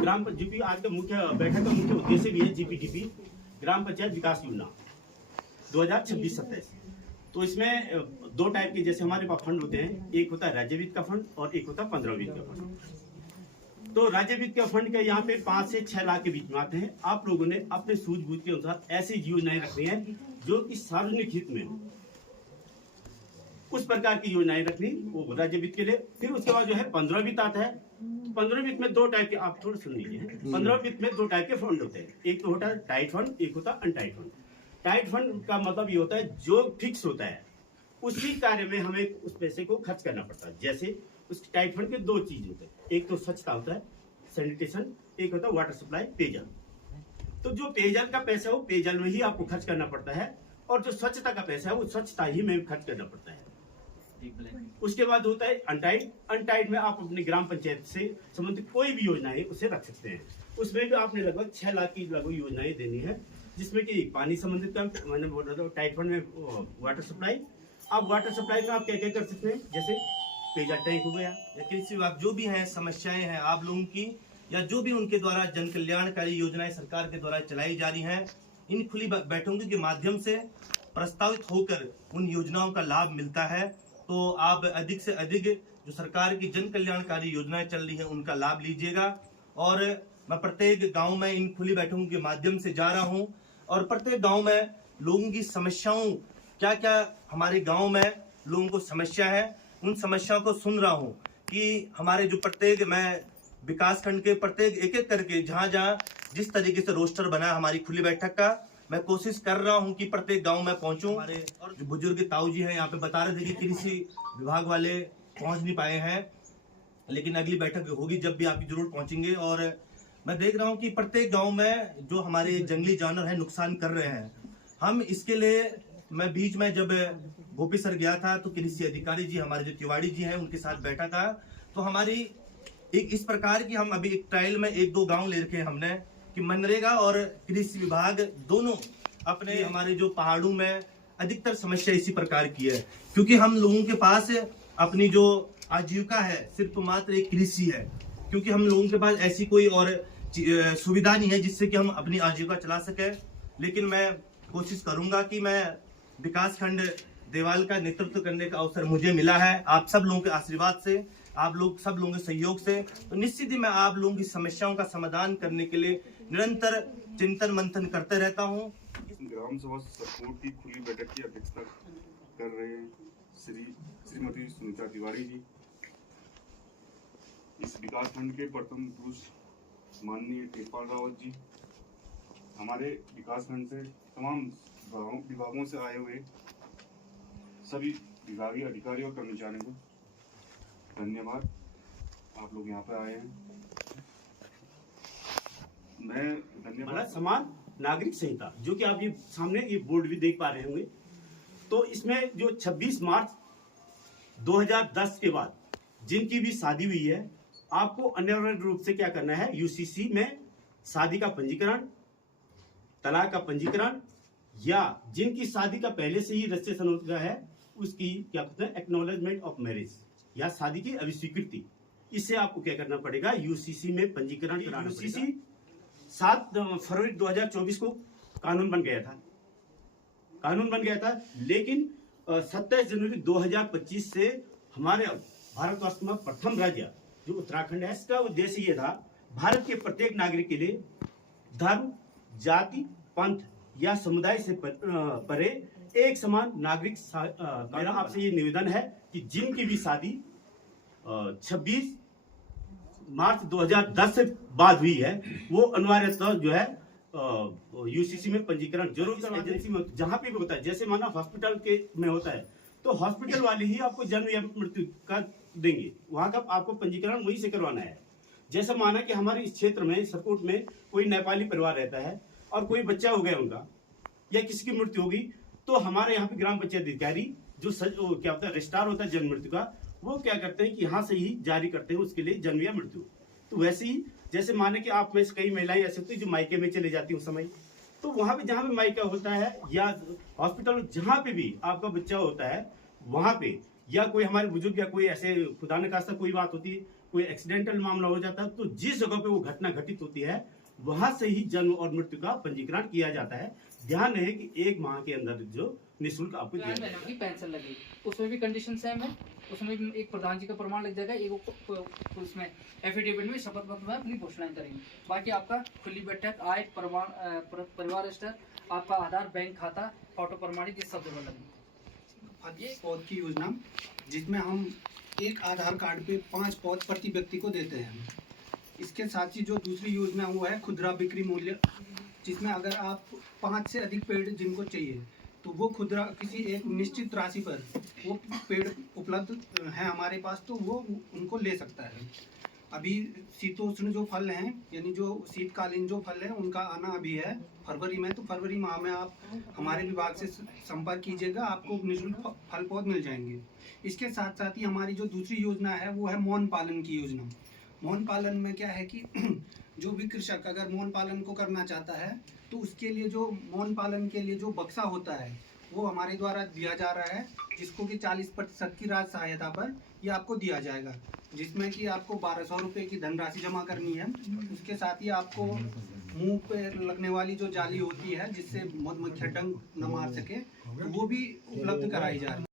ग्राम GP आज का मुख्य बैठक का मुख्य उद्देश्य भी है जीपीडीपी ग्राम पंचायत विकास योजना 2026-27। तो इसमें दो टाइप के जैसे हमारे पास फंड होते हैं, एक होता है राज्य वित्त का फंड और एक होता है 15 वित्त का फंड। तो राज्य वित्त का फंड का यहाँ पे 5 से 6 लाख के बीच में आते हैं। आप लोगों ने अपने सूझबूझ के अनुसार ऐसी योजनाएं रखनी है जो कि सार्वजनिक हित में हो, उस प्रकार की योजनाएं रखनी वो राज्य वित्त के लिए। फिर उसके बाद जो है 15 वित्त आता है। 15 वित्त में दो टाइप के, आप थोड़ा सुन लीजिए, 15 वित्त में दो टाइप के फंड होते हैं, एक तो होता है टाइट फंड, एक होता है अनटाइट फंड। टाइट फंड का मतलब ये होता है जो फिक्स होता है उसी कार्य में हमें उस पैसे को खर्च करना पड़ता है। जैसे उस टाइट फंड के दो चीज होते हैं, एक तो स्वच्छता होता है सैनिटेशन, एक होता है वाटर सप्लाई पेयजल। तो जो पेयजल का पैसा है वो पेयजल में ही आपको खर्च करना पड़ता है, और जो स्वच्छता का पैसा है वो स्वच्छता ही में खर्च करना पड़ता है। उसके बाद होता है अनटाइड। अनटाइड में आप अपनी ग्राम पंचायत से संबंधित कोई भी योजना है उसे रख सकते हैं। उसमें भी आपने लगभग 6 लाख की लगभग योजनाएं देनी है, जिसमें कि पानी संबंधित काम, मैंने बोल रहा था टाइट फंड में वाटर सप्लाई। आप वाटर सप्लाई में आप क्या क्या कर सकते हैं, जैसे पेयजल टैंक हो गया या कृषि विभाग जो भी है समस्याएं हैं आप लोगों की, या जो भी उनके द्वारा जन कल्याणकारी योजनाएं सरकार के द्वारा चलाई जा रही हैं, इन खुली बैठकों के माध्यम से प्रस्तावित होकर उन योजनाओं का लाभ मिलता है। तो आप अधिक से अधिक जो सरकार की जन कल्याणकारी योजनाएं चल रही है उनका लाभ लीजिएगा। और मैं प्रत्येक गांव में इन खुली बैठकों के माध्यम से जा रहा हूं, और प्रत्येक गांव में लोगों की समस्याओं, क्या क्या हमारे गांव में लोगों को समस्या है, उन समस्याओं को सुन रहा हूं कि हमारे जो प्रत्येक, मैं विकास खंड के प्रत्येक एक एक करके जहां जहां जिस तरीके से रोस्टर बना है हमारी खुली बैठक का, मैं कोशिश कर रहा हूं कि प्रत्येक गांव में पहुंचूं। हमारे और जो बुजुर्ग ताऊ जी हैं यहाँ पे बता रहे थे कि कृषि विभाग वाले पहुंच नहीं पाए हैं, लेकिन अगली बैठक होगी जब भी आप जरूर पहुंचेंगे। और मैं देख रहा हूं कि प्रत्येक गांव में जो हमारे जंगली जानवर है नुकसान कर रहे हैं, हम इसके लिए, मैं बीच में जब गोपी सर गया था तो कृषि अधिकारी जी हमारे जो तिवाड़ी जी हैं उनके साथ बैठा था, तो हमारी एक इस प्रकार की, हम अभी एक ट्रायल में 1-2 गांव ले रखे हमने कि मनरेगा और कृषि विभाग दोनों अपने, हमारे जो पहाड़ों में अधिकतर समस्या इसी प्रकार की है, क्योंकि हम लोगों के पास अपनी जो आजीविका है सिर्फ मात्र एक कृषि है, क्योंकि हम लोगों के पास ऐसी कोई और सुविधा नहीं है जिससे कि हम अपनी आजीविका चला सके। लेकिन मैं कोशिश करूंगा कि मैं विकास खंड देवाल का नेतृत्व करने का अवसर मुझे मिला है आप सब लोगों के आशीर्वाद से, आप लोग सब लोगों के सहयोग से, तो निश्चित ही मैं आप लोगों की समस्याओं का समाधान करने के लिए निरंतर चिंतन मंथन करते रहता हूं। ग्राम सभा सपोर्ट की खुली बैठक की अध्यक्षता कर रहे हैं श्रीमती सुनीता तिवारी जी। इस विकास खंड के प्रथम पुरुष माननीय कृपाल रावत जी, हमारे विकास खंड से तमाम विभागों से आए हुए सभी विभागीय अधिकारियों और कर्मचारियों को धन्यवाद, आप लोग यहाँ पर आए हैं। मैं धन्यवाद। समान नागरिक संहिता, जो कि आप ये सामने ये बोर्ड भी देख पा रहे होंगे, तो इसमें जो 26 मार्च 2010 के बाद जिनकी भी शादी हुई है, आपको अनिवार्य रूप से क्या करना है, यूसीसी में शादी का पंजीकरण, तलाक का पंजीकरण, या जिनकी शादी का पहले से ही रजिस्ट्रेशन हो गया है उसकी क्या कहते हैं एक्नॉलेजमेंट ऑफ मैरिज, या शादी की अभिस्वीकृति, इससे आपको क्या करना पड़ेगा, यूसीसी में पंजीकरण कराना पड़ेगा। यूसीसी 7 फरवरी 2024 को कानून बन गया था, लेकिन 27 जनवरी 2025 से हमारे भारतवर्ष में प्रथम राज्य जो उत्तराखंड है, इसका उद्देश्य ये था, भारत के प्रत्येक नागरिक के लिए धर्म, जाति, पंथ या समुदाय से परे एक समान नागरिक। मेरा आपसे ये निवेदन है कि जिनकी भी शादी 26 मार्च 2010 से बाद हुई है, वो अनिवार्यतः जो है यूसीसी में पंजीकरण जरूर एजेंसी में, जहां पे भी होता है, जैसे माना हॉस्पिटल के में होता है तो हॉस्पिटल वाले ही आपको जन्म या मृत्यु का देंगे, वहां का आपको पंजीकरण वहीं से करवाना है। जैसे माना कि हमारे इस क्षेत्र में सपोर्ट में कोई नेपाली परिवार रहता है और कोई बच्चा हो गया उनका, या किसी की मृत्यु होगी, तो हमारे यहाँ पे ग्राम पंचायत अधिकारी जो क्या होता है रजिस्ट्रार होता है जन्म मृत्यु का, वो क्या करते हैं कि यहाँ से ही जारी करते हैं उसके लिए जन्म या मृत्यु। तो वैसे ही जैसे माने कि आप में से कई महिलाएं ऐसे होती है जो मायके में चले जाती हैं उस समय, तो वहां पे जहाँ पे मायका होता है या हॉस्पिटल जहाँ पे भी आपका बच्चा होता है वहां पे, या कोई हमारे बुजुर्ग या कोई ऐसे खुदा न खास्ता कोई बात होती है, कोई एक्सीडेंटल मामला हो जाता है तो जिस जगह पे वो घटना घटित होती है वहां से ही जन्म और मृत्यु का पंजीकरण किया जाता है। ध्यान रहे कि 1 माह के अंदर जो निःशुल्क आपको दिया बहनों जाएगा। की पेंशन लगेगी, उसमें भी कंडीशन सेम है। उसमें भी एक प्रधान जी का प्रमाण लग जाएगा, एक उसमें एफिडेविट में शपथ पत्र में अपनी घोषणाएं करेंगे। बाकी आपका खुली बैठक, आय परिवार रजिस्टर, आपका आधार, बैंक खाता, फोटो प्रमाणित, ये सब जगह लगेंगे। ये पौध की योजना जिसमें हम एक आधार कार्ड पे 5 पौध प्रति व्यक्ति को देते हैं। इसके साथ ही जो दूसरी योजना वो है खुदरा बिक्री मूल्य, जिसमें अगर आप 5 से अधिक पेड़ जिनको चाहिए तो वो खुदरा किसी एक निश्चित राशि पर वो पेड़ उपलब्ध है हमारे पास, तो वो उनको ले सकता है। अभी शीतोष्ण जो फल हैं यानी जो शीतकालीन जो फल हैं उनका आना अभी है फरवरी में, तो फरवरी माह में आप हमारे विभाग से संपर्क कीजिएगा, आपको निःशुल्क फल पौध मिल जाएंगे। इसके साथ साथ ही हमारी जो दूसरी योजना है वो है मौन पालन की योजना। मौन पालन में क्या है कि जो भी कृषक अगर मौन पालन को करना चाहता है तो उसके लिए जो मौन पालन के लिए जो बक्सा होता है वो हमारे द्वारा दिया जा रहा है, जिसको कि 40% की राशि सहायता पर ये आपको दिया जाएगा, जिसमें कि आपको 1200 रुपये की धनराशि जमा करनी है। उसके साथ ही आपको मुंह पे लगने वाली जो जाली होती है जिससे मधुमक्खियाँ डंक न मार सके, तो वो भी उपलब्ध कराई जा रही है।